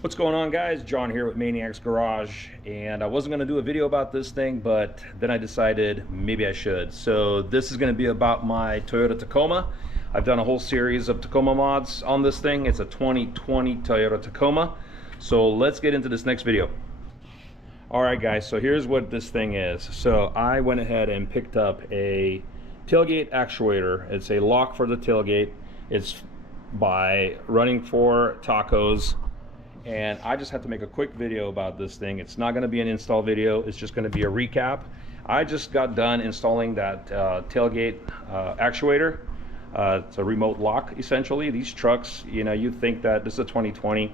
What's going on, guys? John here with Maniacs Garage, and I wasn't going to do a video about this thing, but then I decided maybe I should. So this is going to be about my Toyota Tacoma. I've done a whole series of Tacoma mods on this thing. It's a 2020 Toyota Tacoma. So let's get into this next video. All right, guys, so here's what this thing is. So I went ahead and picked up a tailgate actuator. It's a lock for the tailgate. It's by Running for Tacos. And I just have to make a quick video about this thing. It's not going to be an install video. It's just going to be a recap. I just got done installing that tailgate actuator. It's a remote lock, essentially. These trucks, you know, you think that this is a 2020,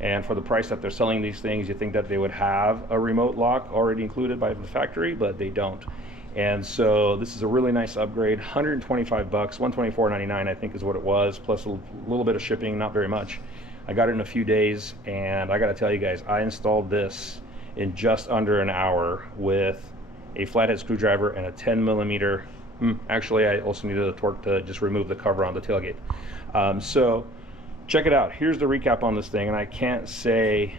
and for the price that they're selling these things, you think that they would have a remote lock already included by the factory, but they don't. And so this is a really nice upgrade. 125 bucks, 124.99 I think is what it was, plus a little bit of shipping, not very much. I got it in a few days, and I gotta tell you guys, I installed this in just under an hour with a flathead screwdriver and a 10mm. Actually, I also needed a torque to just remove the cover on the tailgate. So check it out. Here's the recap on this thing, and I can't say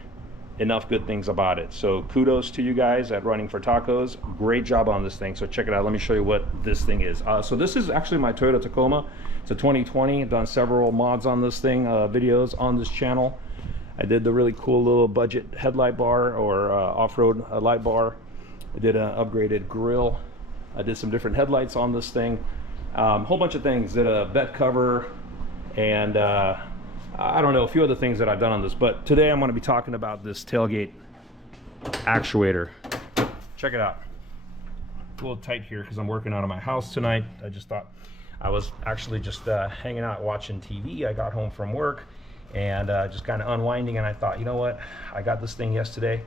enough good things about it. So kudos to you guys at Running for Tacos. Great job on this thing. So check it out. Let me show you what this thing is. So this is actually my Toyota Tacoma. It's a 2020. I've done several mods on this thing, videos on this channel. I did the really cool little budget headlight bar or off-road light bar. I did an upgraded grill. I did some different headlights on this thing. Whole bunch of things. Did a bed cover, and I don't know, a few other things that I've done on this, but today I'm going to be talking about this tailgate actuator. Check it out. A little tight here because I'm working out of my house tonight. I just thought I was actually just hanging out watching TV. I got home from work and just kind of unwinding, and I thought, you know what, I got this thing yesterday,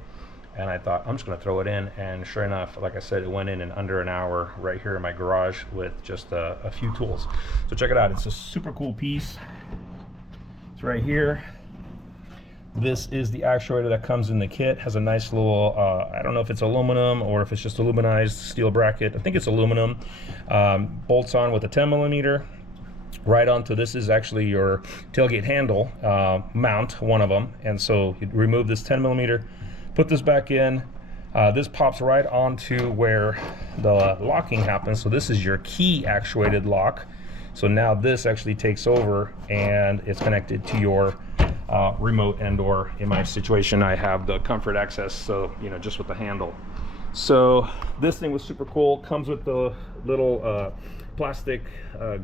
and I thought I'm just going to throw it in, and sure enough, like I said, it went in under an hour right here in my garage with just a few tools. So check it out. It's a super cool piece. Right here, this is the actuator that comes in the kit. Has a nice little I don't know if it's aluminum or if it's just aluminized steel bracket. I think it's aluminum. Bolts on with a 10mm right onto, this is actually your tailgate handle mount, one of them. And so you remove this 10mm, put this back in. This pops right onto where the locking happens. So this is your key actuated lock. So now this actually takes over, and it's connected to your remote, and or in my situation I have the comfort access, so you know, just with the handle. So this thing was super cool. Comes with the little plastic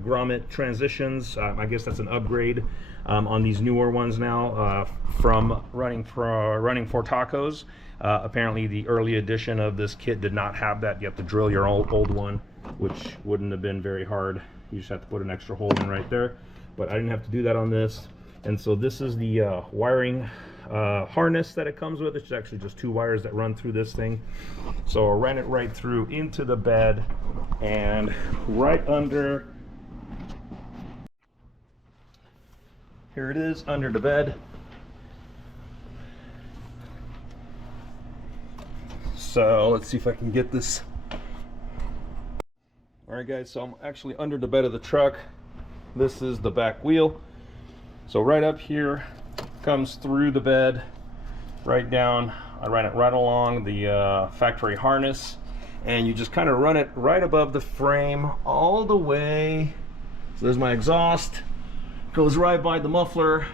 grommet transitions. I guess that's an upgrade on these newer ones now from Running for Tacos. Apparently the early edition of this kit did not have that. You have to drill your old one, which wouldn't have been very hard. You just have to put an extra hole in right there, but I didn't have to do that on this. And so this is the wiring harness that it comes with. It's actually just two wires that run through this thing. So I ran it right through into the bed, and right under, here it is under the bed. So let's see if I can get this. Alright guys, so I'm actually under the bed of the truck. This is the back wheel. So right up here, comes through the bed, right down. I ran it right along the factory harness, and you just kind of run it right above the frame all the way. So there's my exhaust. Goes right by the muffler,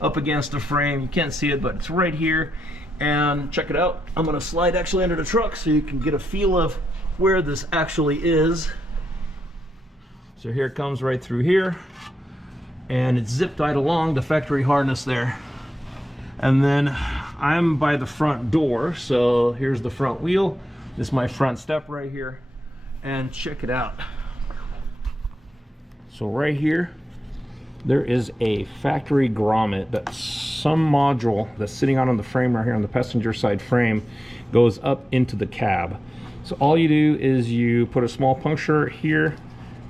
up against the frame. You can't see it, but it's right here. And check it out. I'm going to slide actually under the truck so you can get a feel of where this actually is. So here it comes right through here, and it's zip tied along the factory harness there. And then I'm by the front door, so here's the front wheel. This is my front step right here, and check it out. So right here, there is a factory grommet. That's some module that's sitting out on the frame right here on the passenger side frame, goes up into the cab. So all you do is you put a small puncture here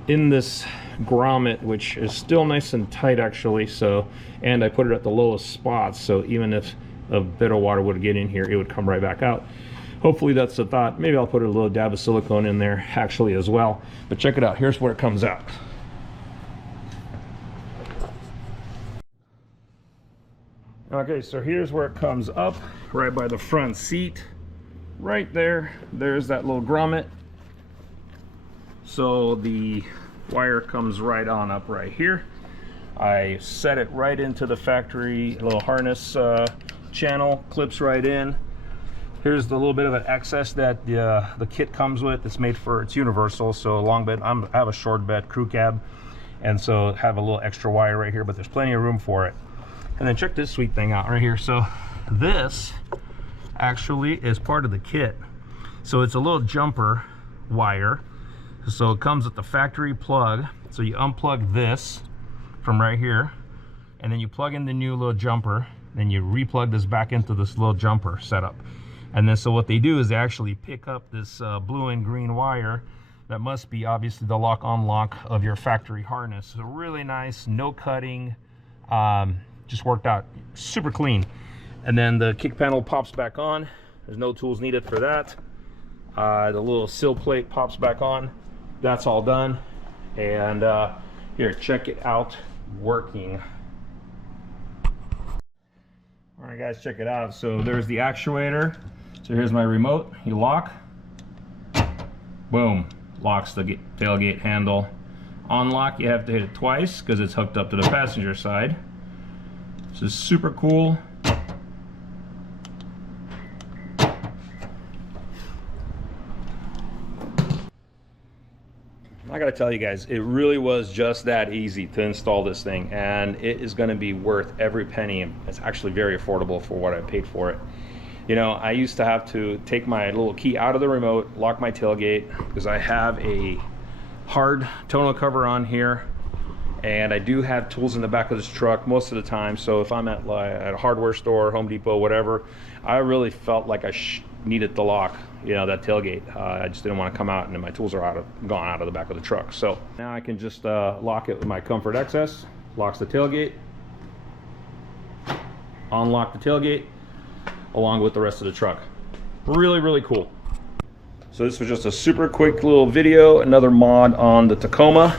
in this grommet, which is still nice and tight actually. So, and I put it at the lowest spot, so even if a bit of water would get in here, it would come right back out. Hopefully that's the thought. Maybe I'll put a little dab of silicone in there actually as well. But check it out. Here's where it comes out. Okay, so here's where it comes up, right by the front seat. Right there, there's that little grommet. So the wire comes right on up right here. I set it right into the factory little harness channel, clips right in. Here's the little bit of an excess that the kit comes with. It's made for, it's universal, so long bed. I have a short bed crew cab, and so have a little extra wire right here, but there's plenty of room for it. And then check this sweet thing out right here. So this actually is part of the kit. So it's a little jumper wire. So it comes with the factory plug. So you unplug this from right here, and then you plug in the new little jumper, then you replug this back into this little jumper setup. And then so what they do is they actually pick up this blue and green wire that must be obviously the lock unlock of your factory harness. So really nice, no cutting, just worked out super clean. And then the kick panel pops back on. There's no tools needed for that. The little sill plate pops back on. That's all done. And here, check it out working. All right, guys, check it out. So there's the actuator. So here's my remote. You lock. Boom. Locks the tailgate handle. Unlock, you have to hit it twice because it's hooked up to the passenger side. This is super cool. I gotta tell you guys, it really was just that easy to install this thing, and it is going to be worth every penny. It's actually very affordable for what I paid for it. You know, I used to have to take my little key out of the remote, lock my tailgate, because I have a hard tonneau cover on here, and I do have tools in the back of this truck most of the time. So if I'm at a hardware store, Home Depot, whatever, I really felt like I needed to lock, you know, that tailgate. I just didn't want to come out and then my tools are gone out of the back of the truck. So now I can just lock it with my Comfort XS. Locks the tailgate, unlock the tailgate along with the rest of the truck. Really, really cool. So this was just a super quick little video, another mod on the Tacoma.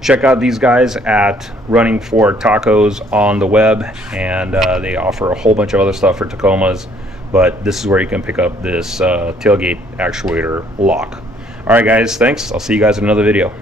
Check out these guys at Running for Tacos on the web, and they offer a whole bunch of other stuff for Tacomas, but this is where you can pick up this tailgate actuator lock. All right, guys, thanks. I'll see you guys in another video.